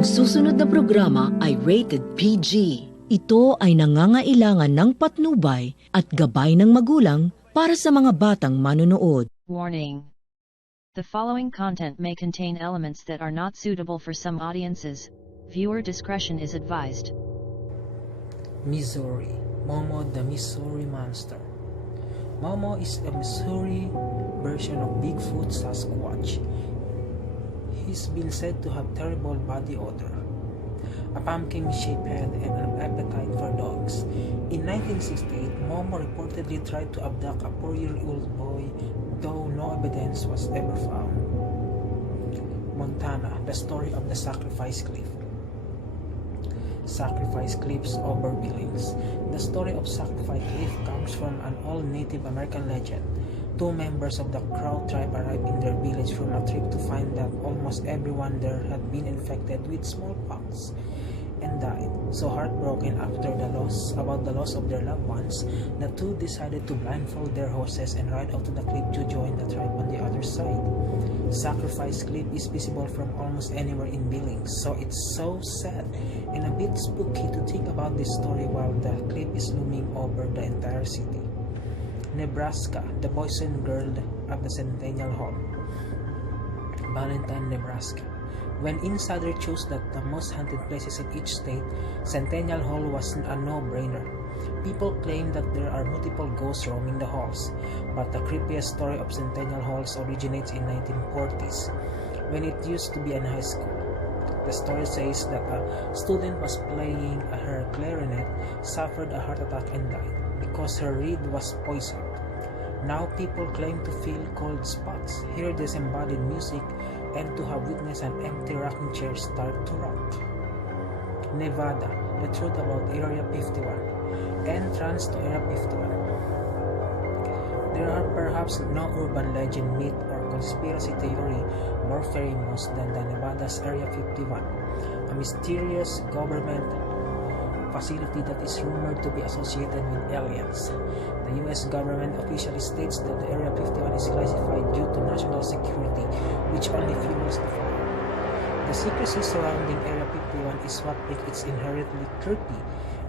Ang susunod na programa ay rated PG. Ito ay nangangailangan ng patnubay at gabay ng magulang para sa mga batang manonood. Warning. The following content may contain elements that are not suitable for some audiences. Viewer discretion is advised. Missouri. Momo the Missouri Monster. Momo is a Missouri version of Bigfoot Sasquatch. He's been said to have terrible body odor, a pumpkin-shaped head, and an appetite for dogs. In 1968, Momo reportedly tried to abduct a 4-year-old boy, though no evidence was ever found. Montana, the story of the Sacrifice Cliff. Sacrifice Cliffs over Billings. The story of Sacrifice Cliff comes from an old Native American legend. 2 members of the Crow tribe arrived in their village from a trip to find that almost everyone there had been infected with smallpox and died. So heartbroken about the loss of their loved ones, the 2 decided to blindfold their horses and ride out to the cliff to join the tribe on the other side. Sacrifice Cliff is visible from almost anywhere in Billings, so it's so sad and a bit spooky to think about this story while the cliff is looming over the entire city. Nebraska, the boys and girls at the Centennial Hall. Valentine, Nebraska. When insiders chose that the most haunted places in each state, Centennial Hall was a no-brainer. People claim that there are multiple ghosts roaming the halls, but the creepiest story of Centennial Halls originates in 1940s, when it used to be a high school. The story says that a student was playing her clarinet, suffered a heart attack and died because her reed was poisoned. Now people claim to feel cold spots, hear disembodied music, and to have witnessed an empty rocking chair start to rock. Nevada, the truth about Area 51. Entrance to Area 51. There are perhaps no urban legend, myth, or conspiracy theory more famous than the Nevada's Area 51, a mysterious government facility that is rumored to be associated with aliens. The U.S. government officially states that the Area 51 is classified due to national security, which only fuels the fire. The secrecy surrounding Area 51 is what makes it inherently creepy,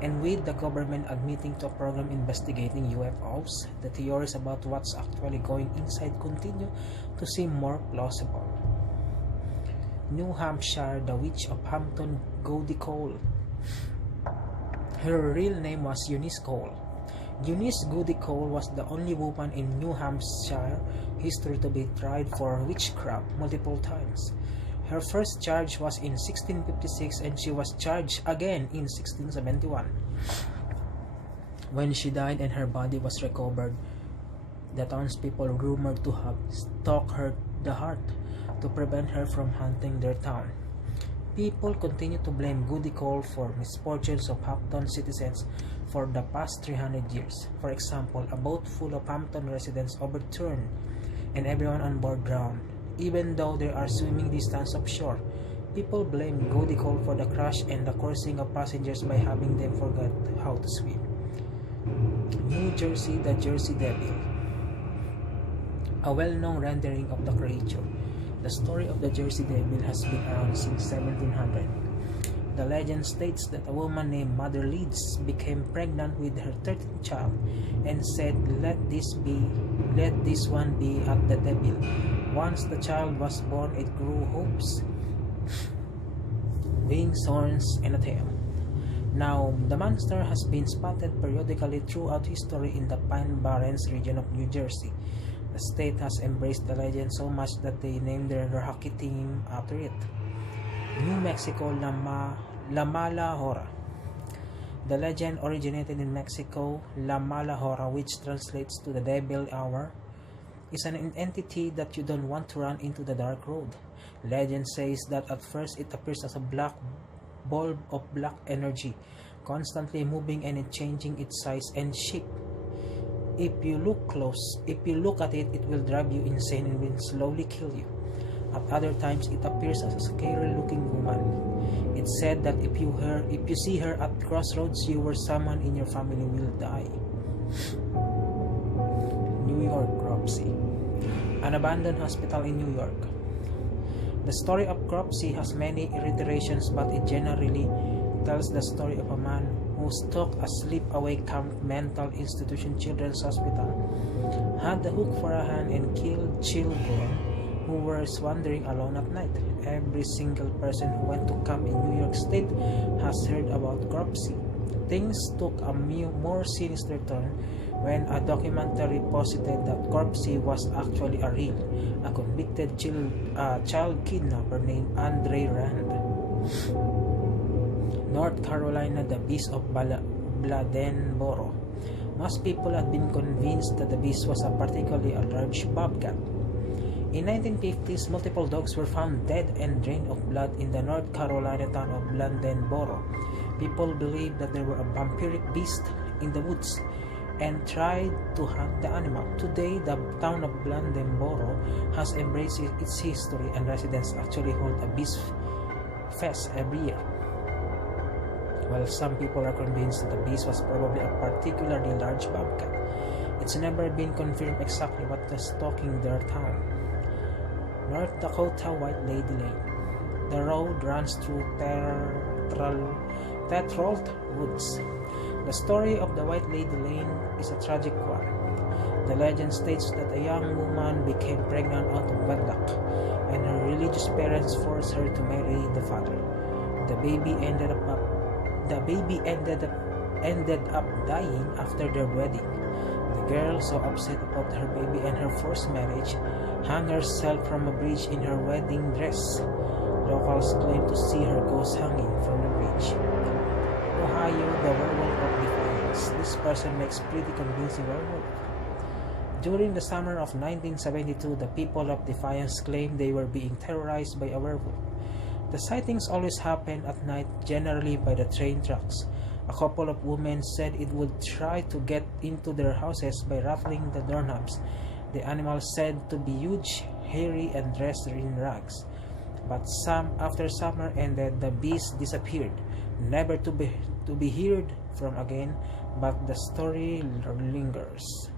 and with the government admitting to a program investigating UFOs, the theories about what's actually going inside continue to seem more plausible. New Hampshire, the Witch of Hampton Goody Cole. Her real name was Eunice Cole. Eunice Goody Cole was the only woman in New Hampshire history to be tried for witchcraft multiple times. Her first charge was in 1656 and she was charged again in 1671. When she died and her body was recovered, the townspeople rumored to have stalked her the heart to prevent her from haunting their town. People continue to blame Goody Cole for misfortunes of Hampton citizens for the past 300 years. For example, a boat full of Hampton residents overturned and everyone on board drowned. Even though they are swimming distance offshore, people blame Goody Cole for the crash and the cursing of passengers by having them forget how to swim. New Jersey, the Jersey Devil. A well-known rendering of the creature. The story of the Jersey Devil has been around since 1700. The legend states that a woman named Mother Leeds became pregnant with her 13th child and said, let this one be at the devil. Once the child was born, it grew hooves, wings, horns, and a tail. Now, the monster has been spotted periodically throughout history in the Pine Barrens region of New Jersey. The state has embraced the legend so much that they named their hockey team after it. New Mexico, La Mala Hora. The legend originated in Mexico. La Mala Hora, which translates to the devil hour, is an entity that you don't want to run into the dark road. Legend says that at first it appears as a black bulb of black energy, constantly moving and changing its size and shape. If you look at it, it will drive you insane and will slowly kill you. At other times, it appears as a scary-looking woman. It's said that if you see her at crossroads, you or someone in your family will die. New York Cropsey. An abandoned hospital in New York. The story of Cropsey has many iterations, but it generally tells the story of a man who stalked a sleepaway camp mental institution children's hospital, had the hook for a hand, and killed children who were wandering alone at night. Every single person who went to camp in New York State has heard about Cropsey. Things took a more sinister turn when a documentary posited that Cropsey was actually a convicted child kidnapper named Andre Rand. North Carolina, the beast of Bladenboro. Most people had been convinced that the beast was a particularly large bobcat. In 1950s, multiple dogs were found dead and drained of blood in the North Carolina town of Bladenboro. People believed that there were a vampiric beast in the woods and tried to hunt the animal. Today, the town of Bladenboro has embraced its history, and residents actually hold a beast fest every year. While some people are convinced that the beast was probably a particularly large bobcat, it's never been confirmed exactly what was stalking their town. North Dakota White Lady Lane. The road runs through Tetrold Woods. The story of the White Lady Lane is a tragic one. The legend states that a young woman became pregnant out of wedlock, and her religious parents forced her to marry the father. The baby ended up dying after their wedding. The girl, so upset about her baby and her forced marriage, hung herself from a bridge in her wedding dress. Locals claim to see her ghost hanging from the bridge. Ohio, the werewolf of Defiance. This person makes pretty convincing werewolf. During the summer of 1972, the people of Defiance claimed they were being terrorized by a werewolf. The sightings always happened at night, generally by the train tracks. A couple of women said it would try to get into their houses by rattling the doorknobs. The animal said to be huge, hairy, and dressed in rags. But after summer ended, the beast disappeared, never to be heard from again, but the story lingers.